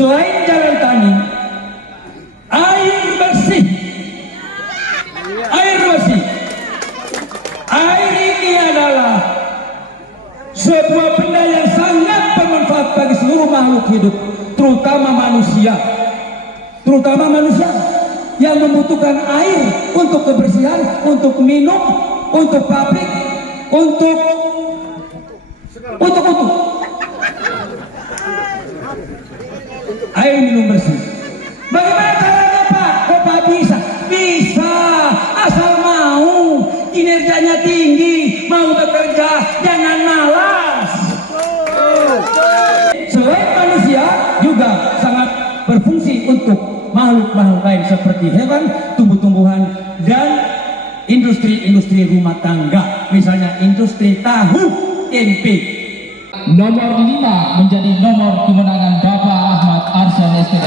selain jalan tani, air bersih. Air ini adalah sebuah benda yang sangat bermanfaat bagi seluruh makhluk hidup, terutama manusia yang membutuhkan air untuk kebersihan, untuk minum, untuk pabrik, untuk air minum bersih. Bagaimana caranya Pak? Kok Pak bisa? Bisa, asal mau, kinerjanya tinggi, mau bekerja, jangan malas. Selain manusia juga sangat berfungsi untuk makhluk-makhluk lain seperti hewan, tumbuh-tumbuhan, dan industri-industri rumah tangga, misalnya industri tahu, tempe. Nomor 5 menjadi nomor kemenangan Bapak Ahmad Arson SPD.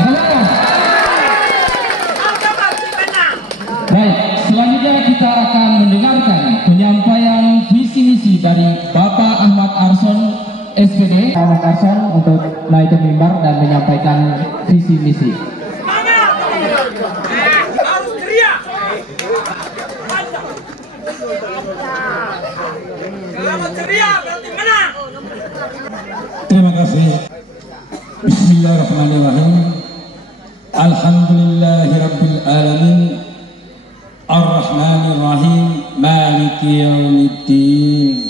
Baik, selanjutnya kita akan mendengarkan penyampaian visi misi dari Bapak Ahmad Arson SPD. Ahmad Arson untuk naik ke mimbar dan menyampaikan visi misi. Harus teriak. Kalau teriak berarti menang. Terima kasih. Bismillahirrahmanirrahim. Alhamdulillahirabbil alamin. Ar-Rahmanir-Rahim. Maliki yaumiddin.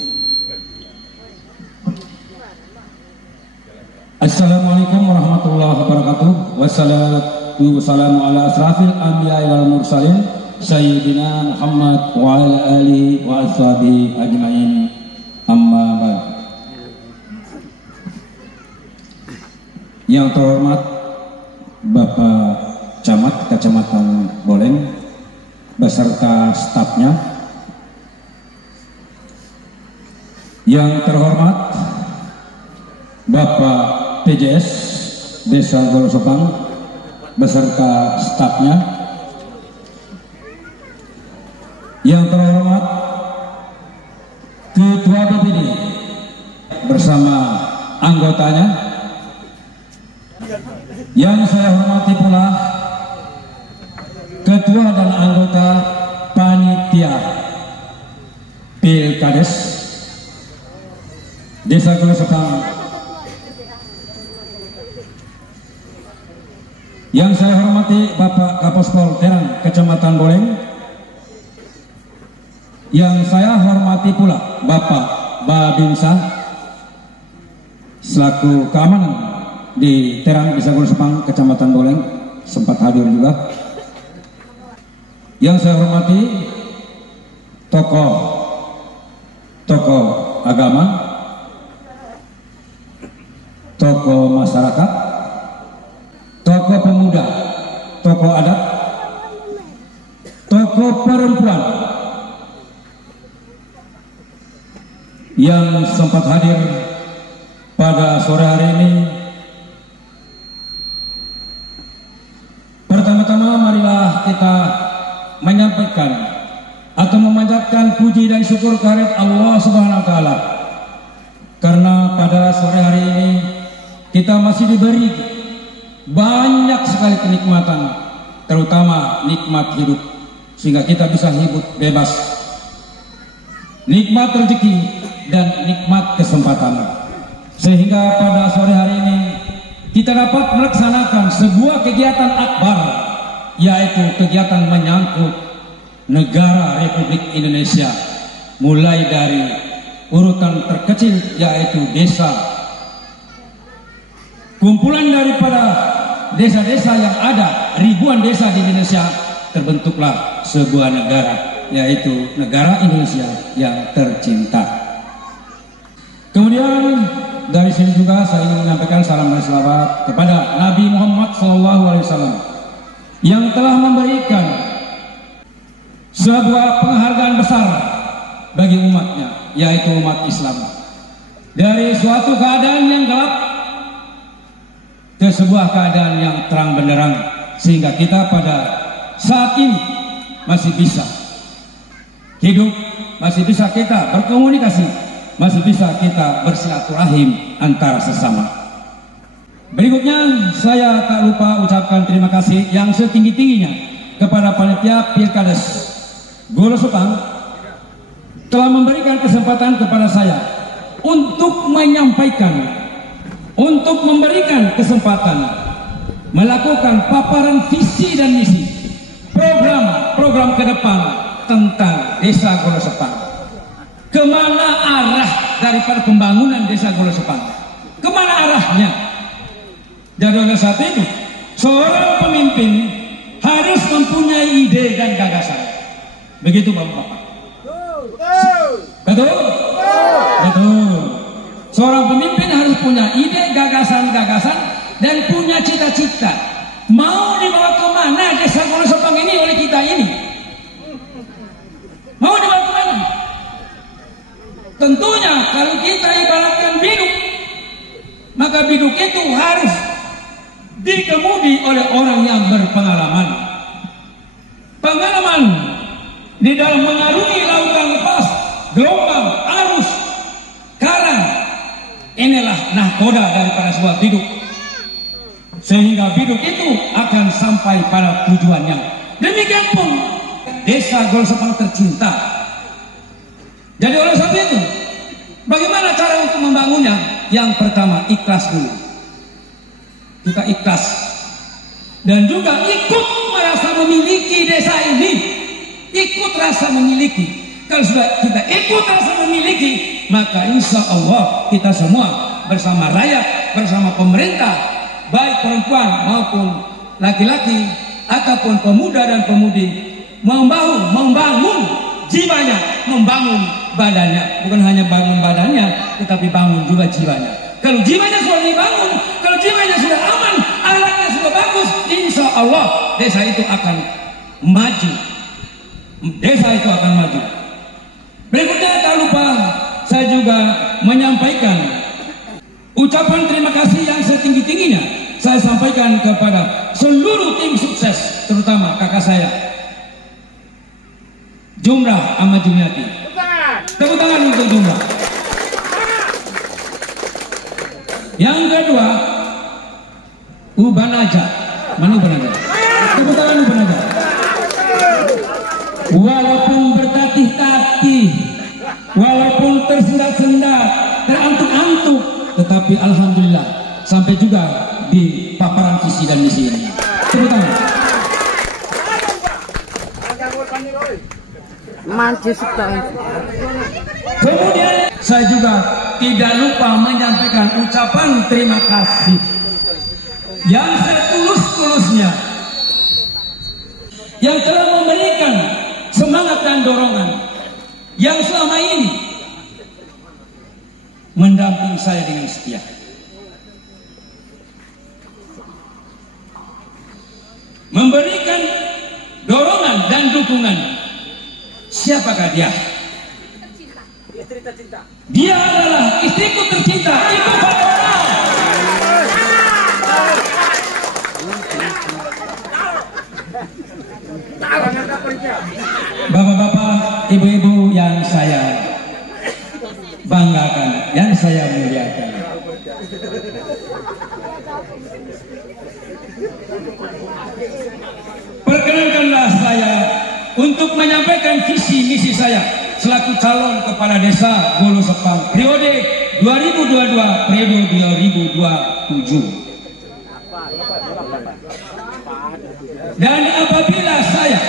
Assalamualaikum warahmatullahi wabarakatuh. Wassalatu wassalamu ala asrafil anbiya'i wal mursalin sayyidina Muhammad wa ala alihi wa ashabihi ajmain. Amma ba'd. Yang terhormat Bapak Camat Kecamatan Boleng beserta stafnya, yang terhormat Bapak PJS Desa Golosopang beserta stafnya, yang terhormat Ketua BPD bersama anggotanya, yang saya hormati pula Ketua dan anggota Panitia Pilkades Desa Golosopang, yang saya hormati Bapak Kapospol Terang Kecamatan Boleng, yang saya hormati pula Bapak Babinsa selaku keamanan di Terang Desa Golosopang Kecamatan Boleng sempat hadir juga. Yang saya hormati tokoh agama, tokoh masyarakat, tokoh pemuda, tokoh adat, tokoh perempuan yang sempat hadir pada sore hari ini. Pertama-tama marilah kita menyampaikan atau memanjatkan puji dan syukur kehadirat Allah Subhanahu wa taala, karena pada sore hari ini kita masih diberi banyak sekali kenikmatan, terutama nikmat hidup, sehingga kita bisa hidup bebas, nikmat rezeki dan nikmat kesempatan, sehingga pada sore hari ini kita dapat melaksanakan sebuah kegiatan akbar, yaitu kegiatan menyangkut negara Republik Indonesia, mulai dari urutan terkecil yaitu desa, kumpulan daripada desa-desa yang ada, ribuan desa di Indonesia, terbentuklah sebuah negara, yaitu negara Indonesia yang tercinta. Kemudian dari sini juga saya ingin menyampaikan salam dan selawat kepada Nabi Muhammad SAW yang telah memberikan sebuah penghargaan besar bagi umatnya, yaitu umat Islam, dari suatu keadaan yang gelap ke sebuah keadaan yang terang benderang, sehingga kita pada saat ini masih bisa hidup, masih bisa kita berkomunikasi, masih bisa kita bersilaturahim antara sesama. Berikutnya saya tak lupa ucapkan terima kasih yang setinggi-tingginya kepada panitia Pilkades Golo Sepang telah memberikan kesempatan kepada saya untuk memberikan kesempatan melakukan paparan visi dan misi program ke depan tentang Desa Golo Sepang. Kemana arah daripada pembangunan Desa Golo Sepang? Kemana arahnya? Jadi oleh saat itu, seorang pemimpin harus mempunyai ide dan gagasan. Begitu Bapak-Bapak. Betul? Betul. Seorang pemimpin harus punya ide, gagasan dan punya cita-cita. Mau dibawa kemana Desa Golo Sepang ini oleh kita ini? Mau dibawa kemana? Tentunya kalau kita ibaratkan biduk, maka biduk itu harus dikemudi oleh orang yang berpengalaman. Pengalaman di dalam mengarungi lautan lepas, gelombang, arus, karang. Inilah nahkoda daripada sebuah biduk. Sehingga biduk itu akan sampai pada tujuannya. Demikian pun Desa Golo Sepang tercinta. Jadi oleh sebab itu, bagaimana cara untuk membangunnya? Yang pertama, ikhlas dulu. Kita ikhlas dan juga ikut merasa memiliki desa ini, ikut rasa memiliki. Kalau sudah kita ikut rasa memiliki, maka insya Allah kita semua bersama rakyat, bersama pemerintah, baik perempuan maupun laki-laki ataupun pemuda dan pemudi, membangun jiwanya, membangun badannya. Bukan hanya bangun badannya, tetapi bangun juga jiwanya. Kalau jiwanya sudah dibangun, kalau jiwanya sudah aman, akhlaknya sudah bagus, insya Allah desa itu akan maju. Desa itu akan maju. Berikutnya tak lupa saya juga menyampaikan ucapan terima kasih yang setinggi-tingginya. Saya sampaikan kepada seluruh tim sukses, terutama kakak saya Jumrah Ahmad Jumiati. Tepuk tangan untuk Jumrah. Yang kedua, Ubanaja. Mana Ubanaja? Tepuk tangan Ubanaja. Walaupun bertatih-tatih, walaupun tersendat-sendat, terantuk-antuk, tetapi alhamdulillah sampai juga di paparan visi dan misi ini. Tepuk tangan. Kemudian saya juga tidak lupa menyampaikan ucapan terima kasih yang setulus-tulusnya, yang telah memberikan semangat dan dorongan, yang selama ini mendampingi saya dengan setia. Memberikan dorongan dan dukungan. Siapakah dia? Dia adalah istriku tercinta, Ibu Fatona. Bapak-bapak, ibu-ibu yang saya banggakan, yang saya muliakan. Perkenankanlah saya untuk menyampaikan visi misi saya selaku calon kepala desa Golo Sepang periode 2022 periode 2027. Dan apabila saya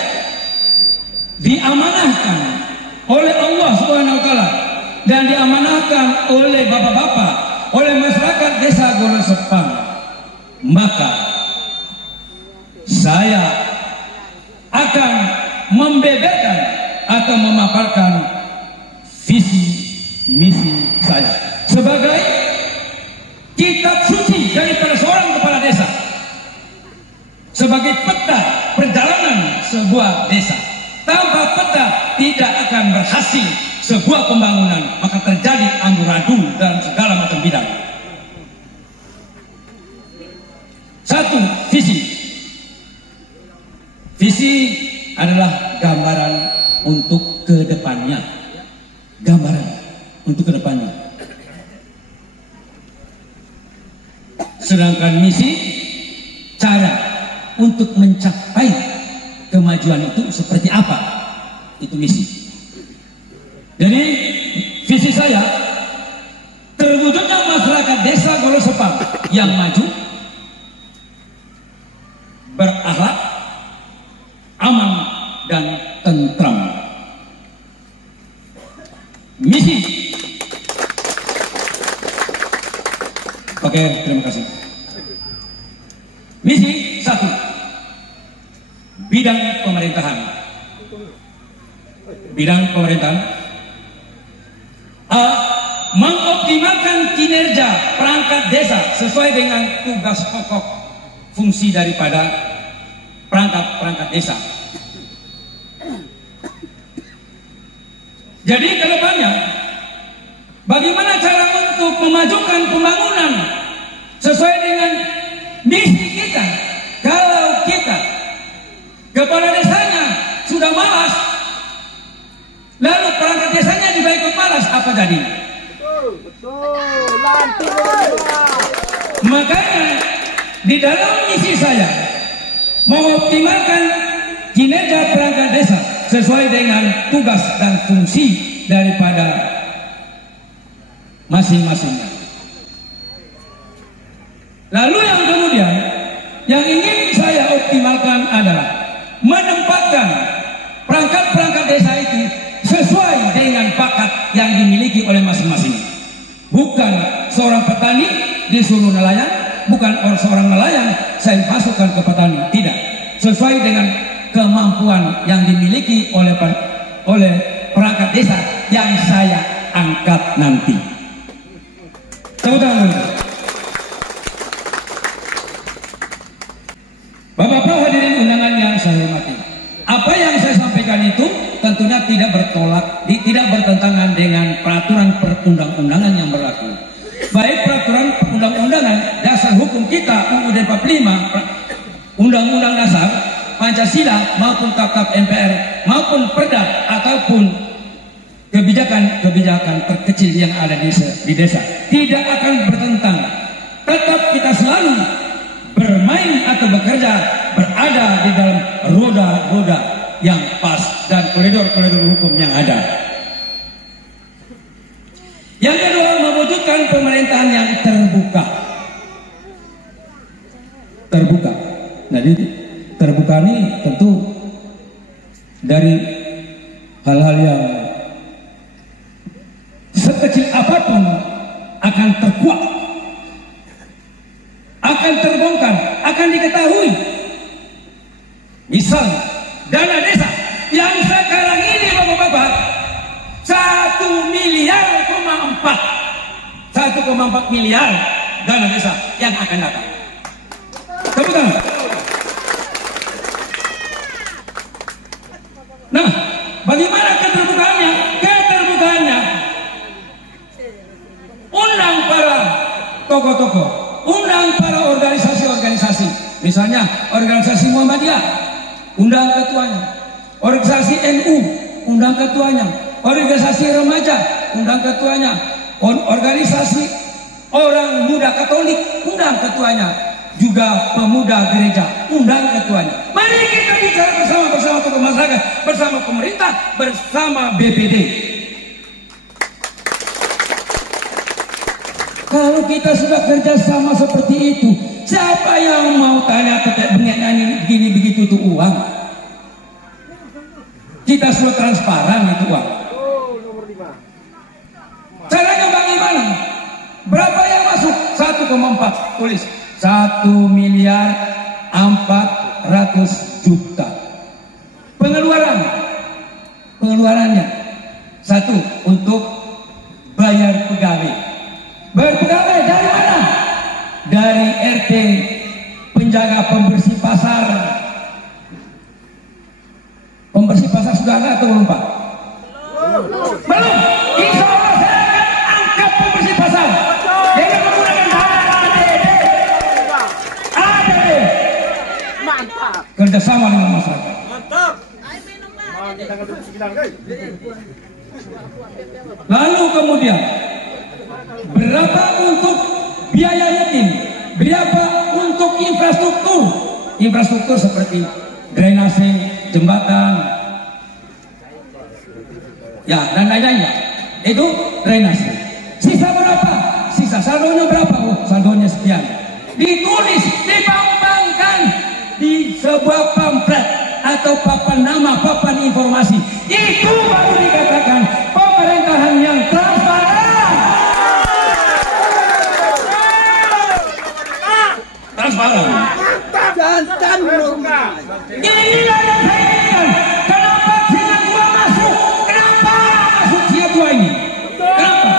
diamanahkan oleh Allah Subhanahu wa taala dan diamanahkan oleh bapak-bapak, oleh masyarakat desa Golo Sepang, maka saya akan membeberkan atau memaparkan visi misi saya sebagai kitab suci daripada seorang kepala desa, sebagai peta perjalanan sebuah desa. Tanpa peta tidak akan berhasil sebuah pembangunan, maka terjadi amburadul dalam segala macam bidang. Satu, visi. Visi adalah gambaran untuk kedepannya. Gambaran untuk kedepannya. Sedangkan untuk mencapai kemajuan itu seperti apa. Itu misi. Jadi visi saya, terwujudnya masyarakat desa Golo Sepang yang maju, berakhlak, aman dan tentram. Misi. Oke, terima kasih. Misi 1, bidang pemerintahan. Bidang pemerintahan A, mengoptimalkan kinerja perangkat desa sesuai dengan tugas pokok fungsi daripada perangkat desa. Jadi ke depannya, bagaimana cara untuk memajukan pembangunan sesuai dengan misi kita? Kalau kita kepala desanya sudah malas, lalu perangkat desanya juga ikut malas, apa jadi? Makanya di dalam misi saya mengoptimalkan kinerja perangkat desa sesuai dengan tugas dan fungsi daripada masing-masingnya. Lalu yang kemudian yang ingin saya optimalkan adalah menempatkan perangkat desa itu sesuai dengan bakat yang dimiliki oleh masing-masing. Bukan seorang petani disuruh nelayan, bukan seorang nelayan saya masukkan ke petani, tidak. Sesuai dengan kemampuan yang dimiliki oleh perangkat desa yang saya angkat nanti. Tepuk tangan. Bapak-bapak hadirin undangan yang saya hormati, apa yang saya sampaikan itu tentunya tidak bertentangan dengan peraturan perundang-undangan yang berlaku. Baik peraturan perundang-undangan dasar hukum kita UUD 45, Undang-Undang Dasar Pancasila maupun Tap-Tap MPR maupun Perda ataupun kebijakan terkecil yang ada di desa tidak akan bertentang. Tetap kita selalu bermain atau bekerja berada di dalam roda-roda yang pas dan koridor-koridor hukum yang ada. Yang kedua, mewujudkan pemerintahan yang terbuka. Jadi terbuka ini tentu dari hal-hal yang sekecil apapun akan terkuak, akan terbongkar, akan diketahui. Misal dana desa yang sekarang ini bapak-bapak 1,4 miliar dana desa yang akan datang. Betul. Nah, bagaimana keterbukaannya? Keterbukaannya undang para tokoh-tokoh, undang para organisasi-organisasi. Misalnya organisasi Muhammadiyah, undang ketuanya. Organisasi NU, undang ketuanya. Organisasi remaja, undang ketuanya. Organisasi orang muda Katolik, undang ketuanya. Juga pemuda gereja, undang ketuanya. Mari kita bicara bersama tokoh masyarakat, bersama pemerintah, bersama BPD. Kalau kita sudah kerja sama seperti itu, siapa yang mau tanya ketek bengek begini begitu itu uang? Kita sudah transparan itu uang. Caranya bagaimana? Berapa yang masuk? 1,4 tulis 1.400.000.000. Pengeluarannya 1 untuk bayar pegawai. Bayar pegawai dari mana? Dari RT, penjaga pembersih pasar. Pembersih pasar sudah ada atau belum Pak? Belum. Insya Allah saya akan angkat pembersih pasar dengan menggunakan ADD. Mantap. Kerjasama dengan masyarakat. Mantap. Lalu kemudian berapa untuk biaya yatim, berapa untuk infrastruktur, infrastruktur seperti drainase, jembatan, ya dan lain-lainnya. Itu drainase. Sisa berapa? Sisa saldonya berapa? Oh, saldonya sekian. Ditulis, dipambangkan di sebuah pamflet atau papan nama, papan informasi. Itu baru dikatakan pemerintahan yang transparan. Transparan. Jantan Inilah yang saya inginkan. Kenapa Sina 2 masuk? Kenapa masuk Sina 2 ini? Kenapa?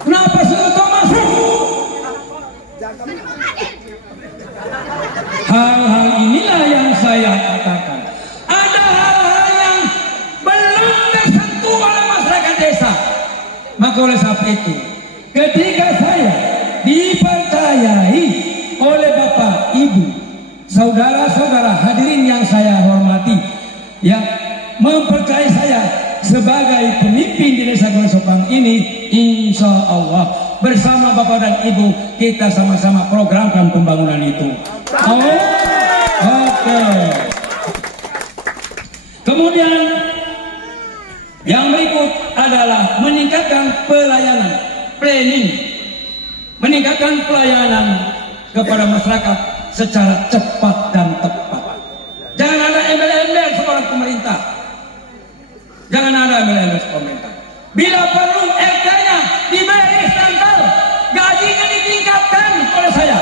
Kenapa Sina 2 masuk? Hal-hal inilah yang saya katakan. Ada hal-hal yang belum tersentuh oleh masyarakat desa. Maka oleh sebab itu, ketika saya dipercayai oleh Bapak, Ibu, saudara-saudara hadirin yang saya hormati, ya, mempercayai saya sebagai pemimpin di Desa Golosopang ini, insya Allah bersama Bapak dan Ibu kita sama-sama programkan pembangunan itu. Oke. Kemudian yang berikut adalah meningkatkan pelayanan, planning, meningkatkan pelayanan kepada masyarakat secara cepat dan tepat. Jangan ada embel-embel seorang pemerintah. Jangan ada embel-embel pemerintah. Bila perlu RT-nya diberi standar, gajinya ditingkatkan oleh saya.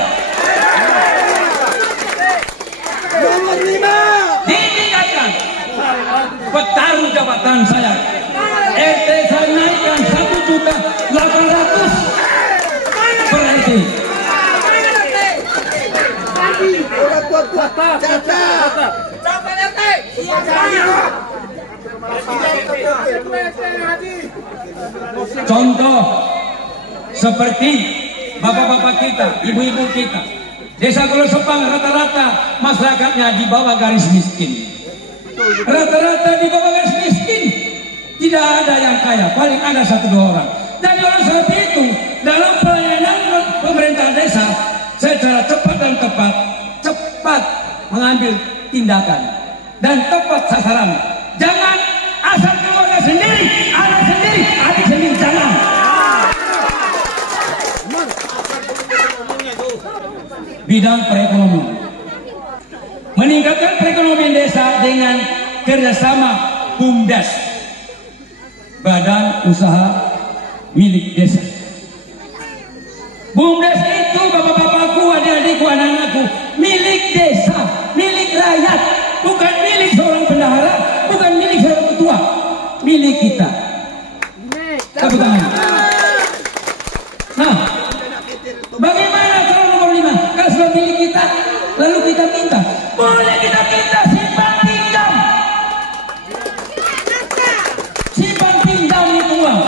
Nomor 5 Ditingkatkan. Bertaruh jabatan saya. RT saya naikkan 1.800.000 per RT. Contoh seperti bapak-bapak kita, ibu-ibu kita, Desa Golosopang rata-rata masyarakatnya di bawah garis miskin. Rata-rata di bawah garis miskin. Tidak ada yang kaya, paling ada 1-2 orang. Jadi oleh sebab itu, dalam pelayanan pemerintah desa secara cepat dan tepat, cepat mengambil tindakan dan tepat sasaran. Jangan asal keluarga sendiri, anak sendiri, adik sendiri, jangan. Bidang perekonomian, meningkatkan perekonomian desa dengan kerjasama BUMDes, Badan Usaha Milik Desa. BUMDes itu bapak-bapakku, adik-adikku, anak-anakku, milik desa, milik rakyat, bukan milik seorang bendahara, bukan milik seorang ketua, milik kita. Tepuk tangan. Nah, bagaimana cara nomor 5? Kalau sudah milik kita, lalu kita minta, boleh kita minta simpan pinjam. Simpan pinjam itu uang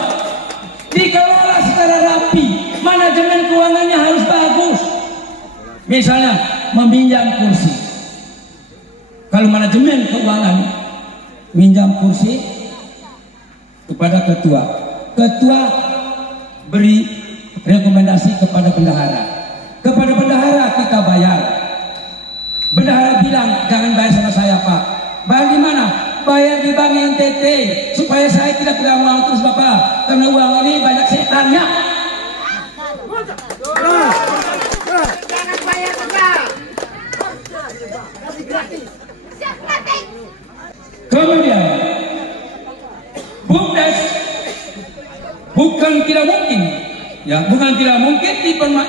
dikelola secara rapi, manajemen keuangannya harus bagus. Misalnya meminjam kursi, kalau manajemen keuangan minjam kursi kepada ketua, ketua beri rekomendasi kepada bendahara, kepada bendahara kita bayar. Bendahara bilang jangan bayar sama saya Pak, bayar di mana? Bayar di Bank NTT supaya saya tidak pegang uang terus Bapak, karena uang ini banyak setannya. Jangan bayar enggak. Kemudian BUMDes bukan tidak mungkin, ya bukan tidak mungkin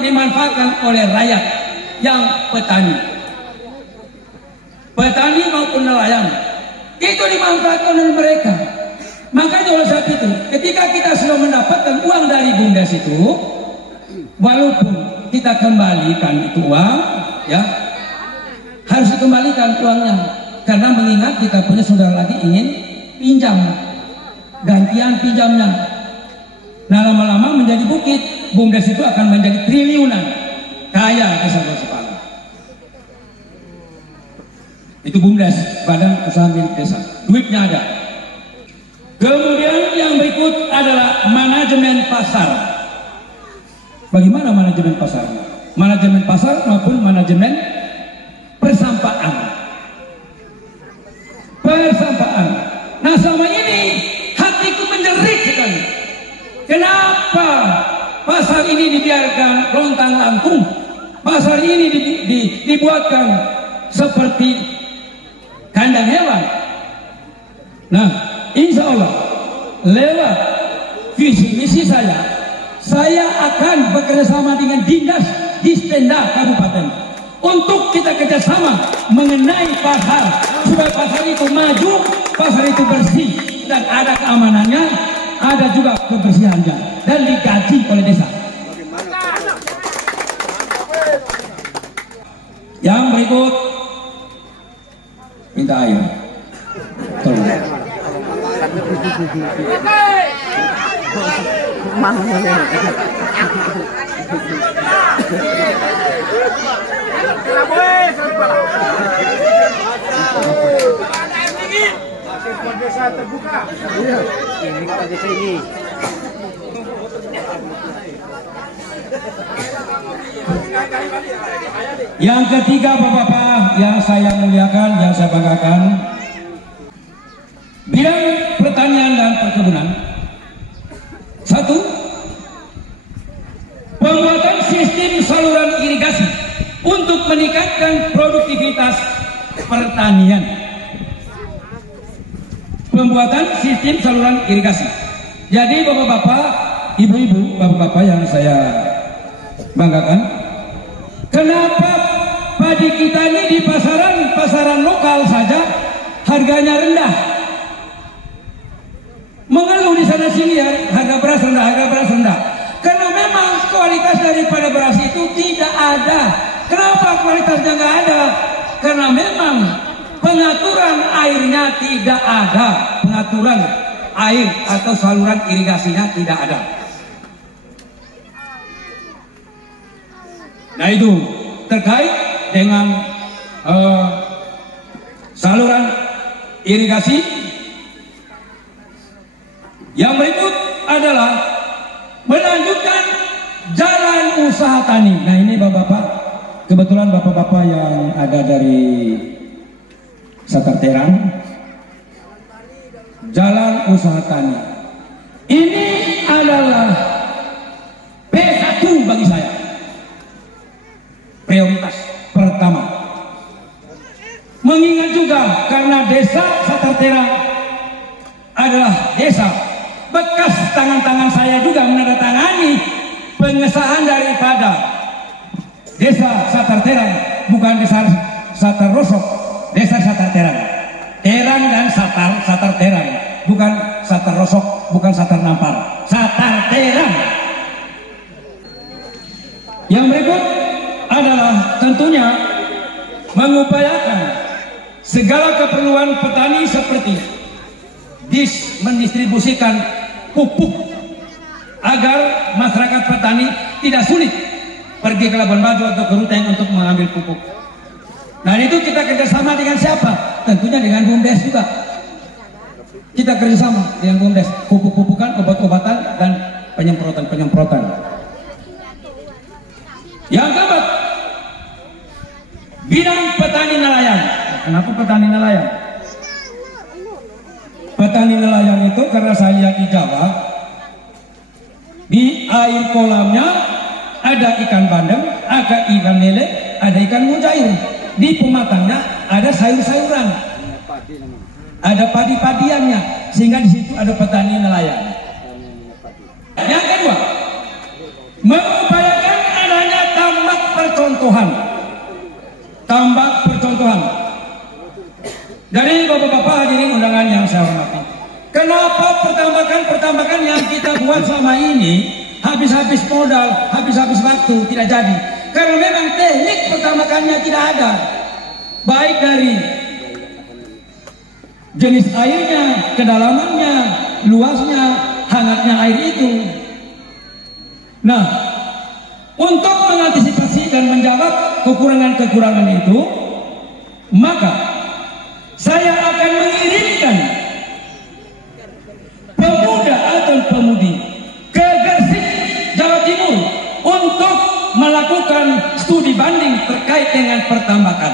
dimanfaatkan oleh rakyat yang petani maupun nelayan, itu dimanfaatkan oleh mereka. Makanya oleh sebab itu, ketika kita sudah mendapatkan uang dari BUMDes itu, walaupun kita kembalikan itu uang, ya harus dikembalikan uangnya, karena mengingat kita punya saudara lagi ingin pinjam, gantian pinjamnya. Nah lama-lama menjadi bukit, BUMDes itu akan menjadi triliunan, kaya Desa Golosopang. Itu BUMDes, Badan Usaha Milik Desa, duitnya ada. Kemudian yang berikut adalah manajemen pasar. Bagaimana manajemen pasarnya? manajemen pasar maupun manajemen persampahan. Nah selama ini hatiku menjerit sekali. Kenapa pasar ini dibiarkan lontang-lantung? Pasar ini dibuatkan seperti kandang hewan. Nah, insya Allah lewat visi misi saya akan bekerjasama dengan Dinas Dispenda Kabupaten untuk kita kerjasama mengenai pasar supaya pasar itu maju, pasar itu bersih dan ada keamanannya, ada juga kebersihannya dan digaji oleh desa. Yang berikut minta air. Tolong. Yang ketiga, Bapak-bapak yang saya muliakan, yang saya banggakan, bidang pertanian dan perkebunan. Satu, pembuatan sistem saluran irigasi untuk meningkatkan produktivitas pertanian. Pembuatan sistem saluran irigasi. Jadi bapak-bapak, ibu-ibu, bapak-bapak yang saya banggakan, kenapa padi kita ini di pasaran lokal saja harganya rendah? Mengeluh di sana sini ya, harga beras rendah. Karena memang kualitas daripada beras itu tidak ada. Kenapa kualitasnya nggak ada? Karena memang pengaturan airnya tidak ada, pengaturan air atau saluran irigasinya tidak ada. Nah itu terkait dengan saluran irigasi. Yang berikut adalah melanjutkan jalan usaha tani. Nah ini bapak-bapak, kebetulan bapak-bapak yang ada dari Satarterang, jalan usaha tani ini adalah P1 bagi saya, prioritas pertama. Mengingat juga karena desa Satarterang adalah desa bekas tangan-tangan saya juga menandatangani pengesahan daripada desa Satarterang, bukan desa Satarrosok, desa Satarterang. Terang dan Satarterang, bukan Satarrosok, bukan Satarnampar, Satarterang. Yang berikut adalah tentunya mengupayakan segala keperluan petani seperti mendistribusikan pupuk agar masyarakat petani tidak sulit pergi ke Labuan Bajo atau ke Ruteng untuk mengambil pupuk. Nah itu kita kerjasama dengan siapa? Tentunya dengan BUMDes juga. Kita kerjasama dengan BUMDes, pupuk-pupukan, obat-obatan dan penyemprotan. Yang keempat, bidang petani nelayan. Kenapa petani nelayan? Petani nelayan itu karena saya lihat di Jawa, di air kolamnya ada ikan bandeng, ada ikan lele, ada ikan mujair. Di pematangnya ada sayur-sayuran, ada padi-padiannya, sehingga di situ ada petani nelayan. Yang kedua, mengupayakan adanya tambak percontohan. Dari bapak-bapak hadirin undangan yang saya hormati, kenapa pertambakan yang kita buat selama ini habis-habis modal, habis-habis waktu, tidak jadi? Karena memang teknik pertambakannya tidak ada, baik dari jenis airnya, kedalamannya, luasnya, hangatnya air itu. Nah, untuk mengantisipasi dan menjawab kekurangan-kekurangan itu, maka saya akan mengirimkan pemuda atau pemudi ke Gresik, Jawa Timur untuk melakukan studi banding terkait dengan pertambakan,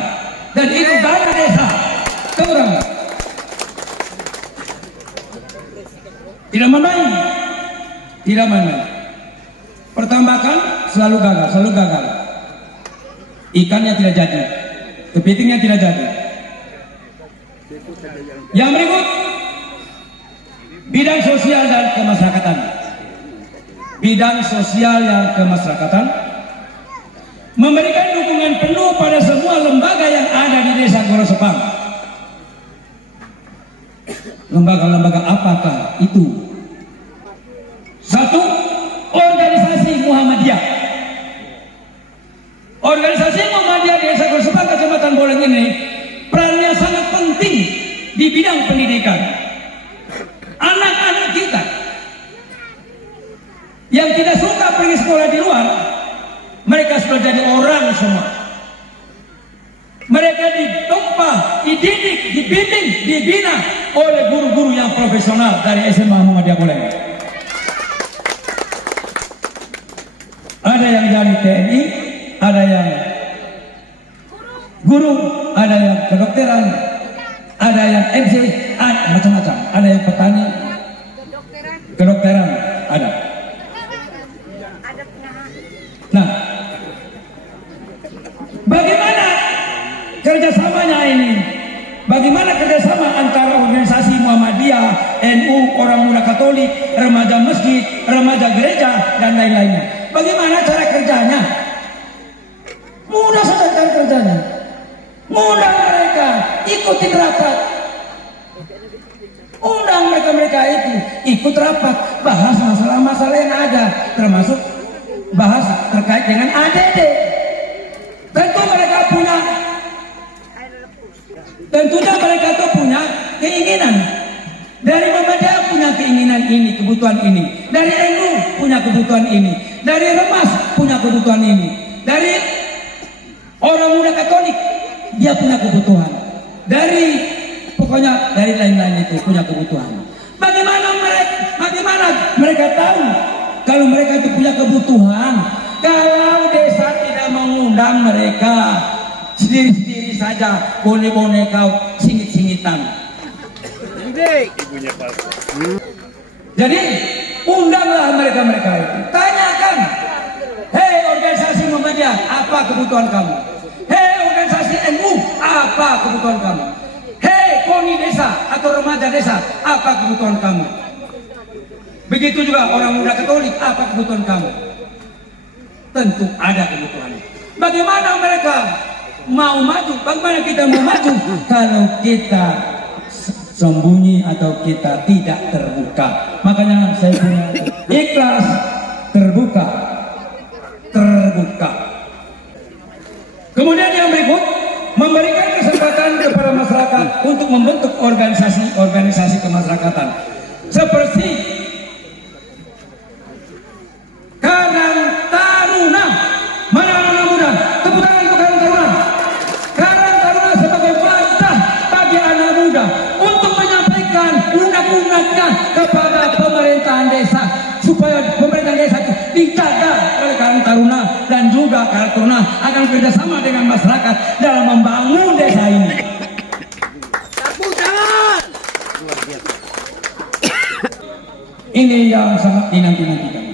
dan itu dana desa. Kurang tidak main-main, tidak main-main. Pertambakan selalu gagal. Ikannya tidak jadi, kepitingnya tidak jadi. Yang berikut, bidang sosial dan kemasyarakatan. Bidang sosial dan kemasyarakatan memberikan dukungan penuh pada semua lembaga yang ada di Desa Gorosepang. Lembaga-lembaga apakah itu? Satu, organisasi Muhammadiyah. Organisasi Muhammadiyah Desa Gorosepang Kecamatan Boleng ini perannya sangat penting di bidang pendidikan. Anak-anak kita yang tidak suka pergi sekolah di luar, mereka sudah jadi orang semua. Mereka ditempa, dididik, dibimbing, dibina oleh guru-guru yang profesional dari SMA Muhammadiyah Boleng. Ada yang dari TNI, ada yang guru, ada yang kedokteran, ada yang MC, macam-macam. Ada yang petani, kedokteran, ada. Nah, bagaimana kerjasamanya ini? Bagaimana kerjasama antara organisasi Muhammadiyah, NU, Orang Muda Katolik, remaja masjid, remaja gereja, dan lain-lainnya? Bagaimana cara kerjanya? Mudah saja cara kerjanya. Mudah mereka ikutin rapat. Undang mereka itu ikut rapat, bahas masalah-masalah yang ada, termasuk bahas terkait dengan ADD. Tentunya mereka tuh punya keinginan. Dari Muhammadiyah punya keinginan ini, kebutuhan ini. Dari NU punya kebutuhan ini. Dari Remas punya kebutuhan ini. Dari Orang Muda Katolik dia punya kebutuhan. Pokoknya dari lain-lain itu punya kebutuhan. Bagaimana mereka tahu kalau mereka itu punya kebutuhan? Kalau desa tidak mengundang mereka, sendiri-sendiri saja, boneka singit-singitan. Jadi undanglah mereka itu. Tanyakan, hei organisasi Muhammadiyah, apa kebutuhan kamu? Hei organisasi NU, apa kebutuhan kamu? Hei KONI desa atau remaja desa, apa kebutuhan kamu? Begitu juga Orang Muda Katolik, apa kebutuhan kamu? Tentu ada kebutuhan. Bagaimana mereka mau maju? Bagaimana kita mau maju kalau kita sembunyi atau kita tidak terbuka? Makanya saya punya ikhlas, terbuka. Kemudian yang berikut, memberikan kesempatan kepada masyarakat untuk membentuk organisasi kemasyarakatan seperti Karang Taruna. Mana anak muda? Tepuk tangan untuk Karang Taruna. Karang Taruna sebagai wadah bagi anak muda untuk menyampaikan unek-uneknya kepada pemerintahan desa, supaya pemerintahan desa itu dijaga oleh Karang Taruna, dan juga Karang Taruna akan kerjasama dengan masyarakat dalam membangun desa ini. Ini yang sangat dinanti-nantikan.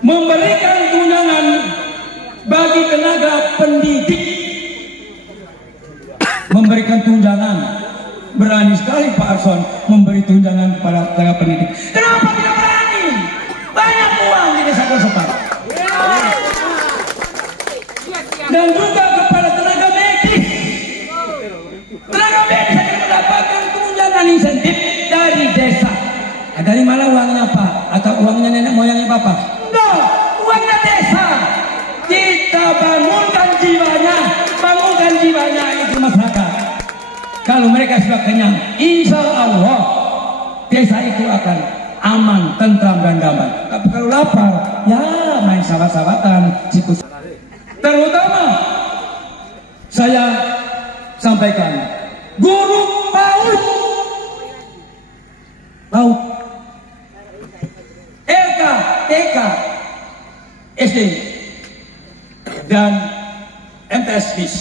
Memberikan tunjangan bagi tenaga pendidik. Memberikan tunjangan. Berani sekali Pak Arson memberi tunjangan kepada tenaga pendidik. Kenapa tidak berani? Banyak uang di Desa Gorosepang. Dan juga kepada tenaga medis. Tenaga medis akan mendapatkan tunjangan insentif dari desa. Dari mana uangnya Pak? Atau uangnya nenek moyangnya Bapak? Enggak, uangnya desa. Kita bangunkan jiwanya itu masyarakat. Kalau mereka sudah kenyang, insya Allah desa itu akan aman, tentram dan damai. Tapi kalau lapar, ya main sahabat-sahabatan, sikus. Terutama saya sampaikan, guru PAUD, LK, TK, SD dan MTS BIS.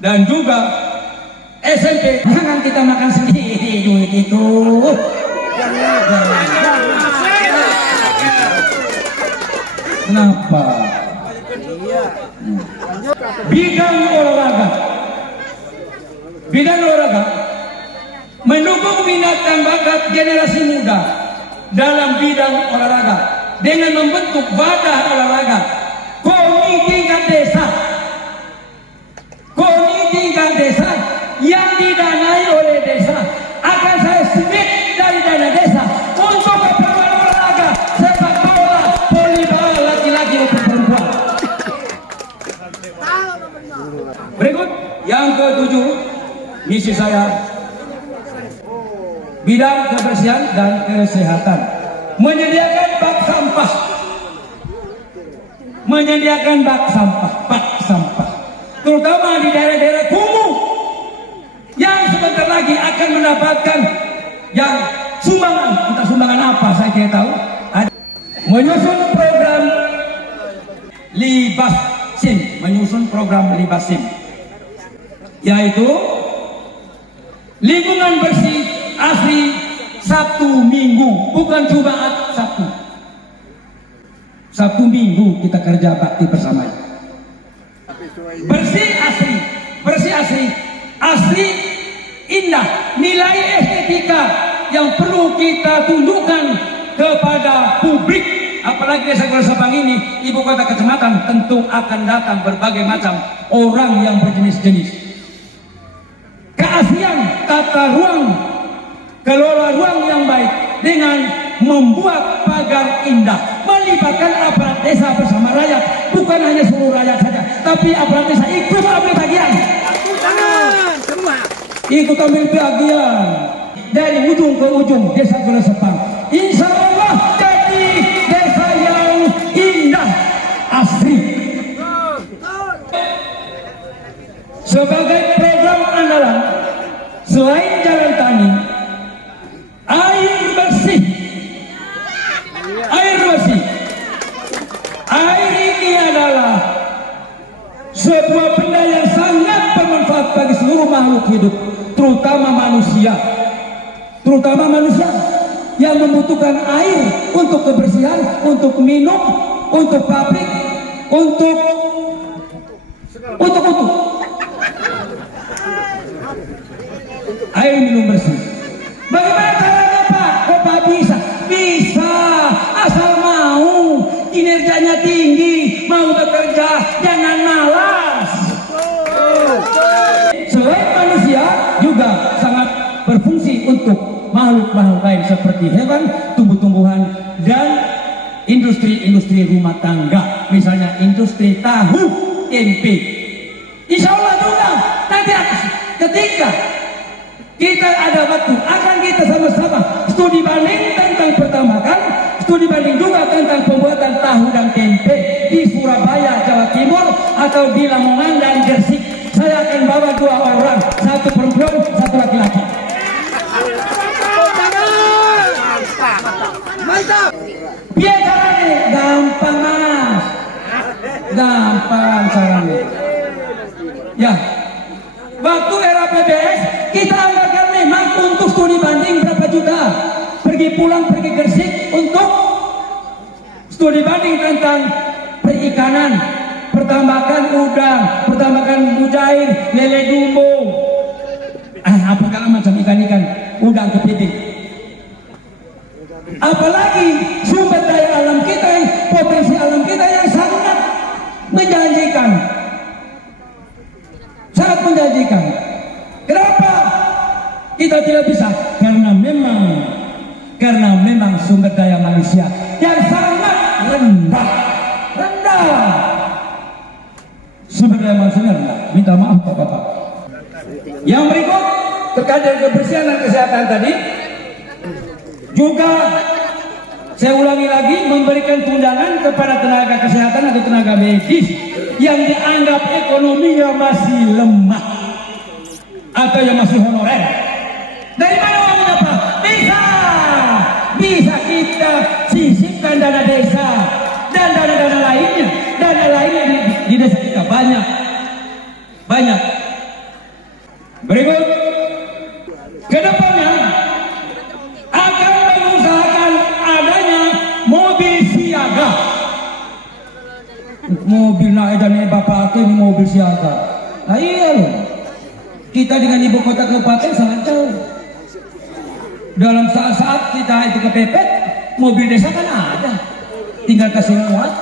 Dan juga SMP. Jangan kita makan sendiri duit itu. Kenapa? Bidang olahraga. Bidang olahraga mendukung minat dan bakat generasi muda dalam bidang olahraga dengan membentuk wadah olahraga KONI tingkat desa. KONI tingkat desa yang didanai oleh desa akan saya submit dari dana desa untuk keperluan olahraga sepak bola, volleyball laki-laki maupun perempuan. Berikut yang ketujuh, misi saya bidang kebersihan dan kesehatan, menyediakan bak sampah, bak sampah, terutama di daerah-daerah kumuh yang sebentar lagi akan mendapatkan yang sumbangan. Entah sumbangan apa saya tidak tahu. Menyusun program Libasim, yaitu lingkungan bersih asri Sabtu Minggu, bukan Jumat, Sabtu Minggu kita kerja bakti bersama. Bersih asri, indah, nilai estetika yang perlu kita tunjukkan kepada publik. Apalagi desa Gula Sabang ini, ibu kota kecamatan, tentu akan datang berbagai macam orang yang berjenis-jenis. Keaslian tata ruang, kelola ruang yang baik dengan membuat pagar indah, melibatkan aparat desa bersama rakyat, bukan hanya seluruh rakyat saja, tapi aparat desa ikut ambil bagian. Ikut ambil bagian dari ujung ke ujung desa Gula Sabang. Insya Allah jadi desa yang indah, asri. Sebagai program andalan, selain jalan tani, air bersih. Air ini adalah sebuah benda yang sangat bermanfaat bagi seluruh makhluk hidup, terutama manusia yang membutuhkan air untuk kebersihan, untuk minum, untuk pabrik, untuk air minum bersih. Bagaimana caranya Pak? Kok Pak bisa? Bisa, asal mau, kinerjanya tinggi, mau bekerja, jangan malas. Selain manusia juga sangat berfungsi untuk makhluk-makhluk lain seperti hewan, tumbuh-tumbuhan, dan industri rumah tangga, misalnya industri tahu, tempe. Insya Allah juga nanti ketika kita ada waktu akan kita sama-sama studi banding tentang pertambakan, studi banding juga tentang pembuatan tahu dan tempe di Surabaya, Jawa Timur, atau di Lamongan dan Gresik. Saya akan bawa 2 orang, 1 perempuan, 1 laki-laki. Biar caranya gampang Mas, gampang caranya. Ya, waktu era PBS kita anggarkan memang untuk studi banding berapa juta, pergi pulang pergi Gresik untuk studi banding tentang perikanan, pertambakan udang, pertambakan mujair, lele dumbo, apa segala macam ikan-ikan, udang kepiting. Apalagi sumber daya alam kita, potensi alam kita yang sangat menjanjikan, Kenapa kita tidak bisa? Karena memang sumber daya manusia yang sangat rendah. Sumber daya manusia rendah. Minta maaf Bapak-bapak. Yang berikut terkait dengan kebersihan dan kesehatan tadi, juga saya ulangi lagi, memberikan tunjangan kepada tenaga kesehatan atau tenaga medis yang dianggap ekonominya masih lemah atau yang masih honorer. Dari mana uangnya Pak? Bisa kita sisipkan dana desa dan dana-dana lainnya desa kita banyak. Berikut, kedepannya akan mengusahakan adanya mobil siaga. Mobil naik dan bapak ini mobil siaga. Nah iya loh, kita dengan ibu kota kabupaten sangat jauh. Dalam saat-saat kita itu kepepet, mobil desa kan ada, tinggal kasih muat.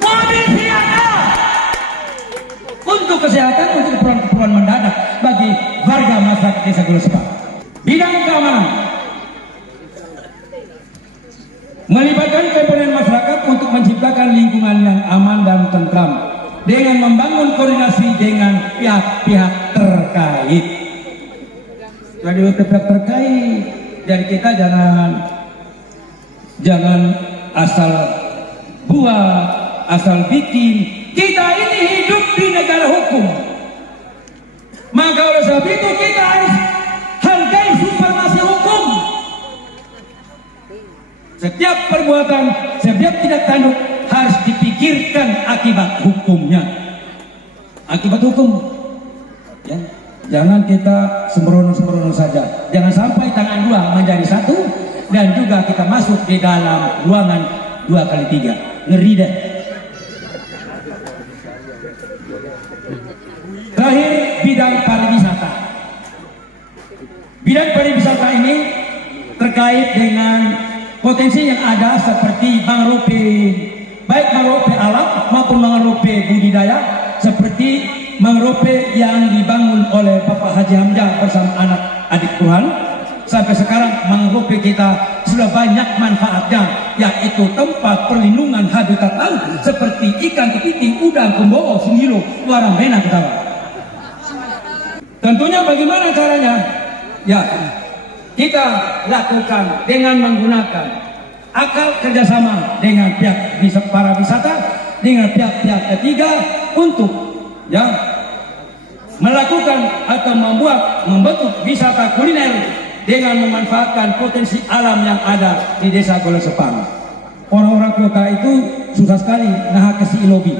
Mobil siaga untuk kesehatan, untuk keperluan mendadak bagi warga masyarakat desa Gula Sepang. Bidang keamanan melibatkan komponen masyarakat untuk menciptakan lingkungan yang aman dan tentram dengan membangun koordinasi dengan pihak-pihak terkait. Jadi pihak terkait, dan kita jangan asal buat, asal bikin. Kita ini hidup di negara hukum, maka oleh sebab itu kita harus hargai supremasi hukum. Setiap perbuatan, setiap tindak tanduk harus dipikirkan akibat hukumnya. Akibat hukum, ya. Jangan kita sembrono-sembrono saja. Jangan sampai tangan dua menjadi satu, dan juga kita masuk di dalam ruangan 2x3. Ngeri deh. Terakhir, bidang pariwisata. Bidang pariwisata ini terkait dengan potensi yang ada seperti mangrove, baik mangrove alam maupun mangrove budidaya, seperti mangrove yang dibangun oleh Bapak Haji Hamzah bersama anak adik Tuhan. Sampai sekarang mangrove kita sudah banyak manfaatnya, yaitu tempat perlindungan habitat laut seperti ikan kepiting, udang, kumbowo, sendilo, warang bena ketawa. Tentunya bagaimana caranya? Ya, kita lakukan dengan menggunakan akal kerjasama dengan pihak para wisata, dengan pihak-pihak ketiga untuk melakukan atau membentuk wisata kuliner dengan memanfaatkan potensi alam yang ada di desa Gula Sepang. Orang-orang kota itu susah sekali nah kasih lobi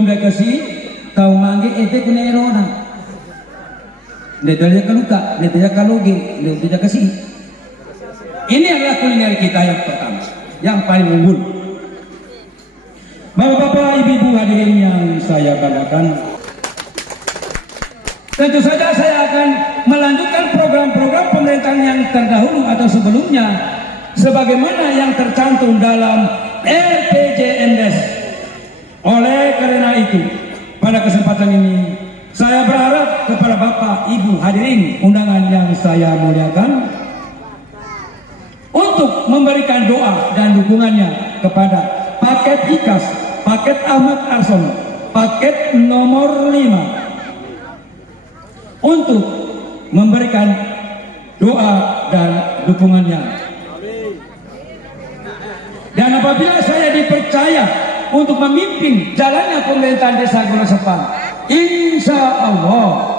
mereka kasih tahu mangge itu kunerona nedalnya keluka, nedalnya kaloge, nedalnya kasih. Ini adalah kuliner kita yang pertama, yang paling unggul. Bapak-bapak, ibu-ibu hadirin yang saya banggakan, tentu saja saya akan melanjutkan program-program pemerintahan yang terdahulu atau sebelumnya sebagaimana yang tercantum dalam RPJMDes. Oleh karena itu, pada kesempatan ini saya berharap kepada Bapak Ibu hadirin undangan yang saya muliakan untuk memberikan doa dan dukungannya kepada paket IKAS, paket Ahmad Arson, paket nomor 5 untuk memberikan doa dan dukungannya. Dan apabila saya dipercaya untuk memimpin jalannya pemerintahan desa Gula Sepang, insya Allah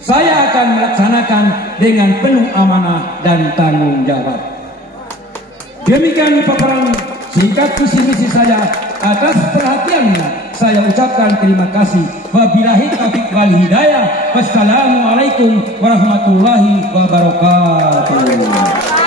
saya akan melaksanakan dengan penuh amanah dan tanggung jawab. Demikian paparan singkat visi misi saya. Atas perhatiannya saya ucapkan terima kasih. Wabillahi taufiq wal hidayah. Wassalamualaikum warahmatullahi wabarakatuh.